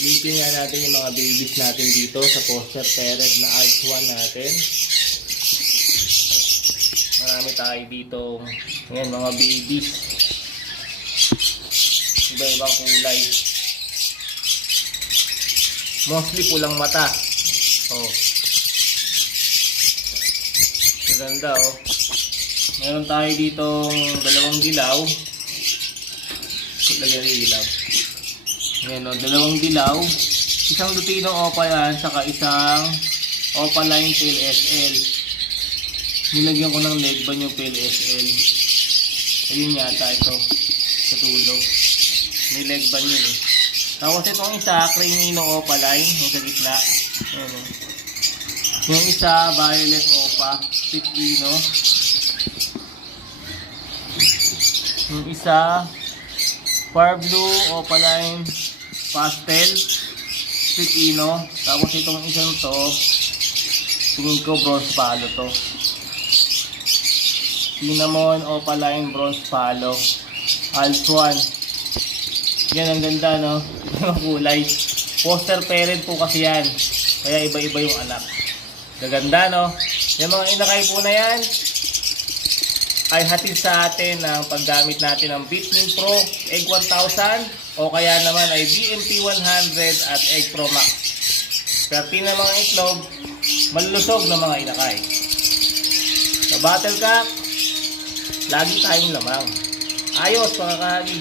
Silipin nga natin yung mga babies natin dito sa foster parent na Alps 1 natin. Marami tayo dito. Ngayon, mga babies. Iba-ibang kulay. Mostly pulang mata. Oh. Maganda oh. Meron tayo ditong dalawang dilaw. Lagyan ng dilaw. Ngayon oh, dalawang dilaw. Isang Lutino Opa yan, saka isang Opaline Tail SL. Nilagyan ko ng leg band yung Tail SL. Ayun yata ito. Sa dulo. May leg band yun eh. Tapos itong isa, Crenino Opaline, yung sa gitna. Ayan o. Yung isa, Violet Opa, Split Ino. Yung isa, Far Blue Opaline, Pastel, Split Ino. Tapos itong isang to, tingin ko Bronze Palo to. Cinnamon Opaline Bronze Palo, Alps 1. Yan, ang ganda no, yung kulay. Foster parent po kasi yan, kaya iba-iba yung anak. Gaganda no. Yung mga inakay po na yan ay hatid sa atin ng paggamit natin ng Bitmin Pro Egg 1000 o kaya naman ay BMP 100 at Egg Pro Max. Perti na mga itlog, malulusog na mga inakay. Sa Battle Cock, lagi tayong lamang. Ayos mga kahagi.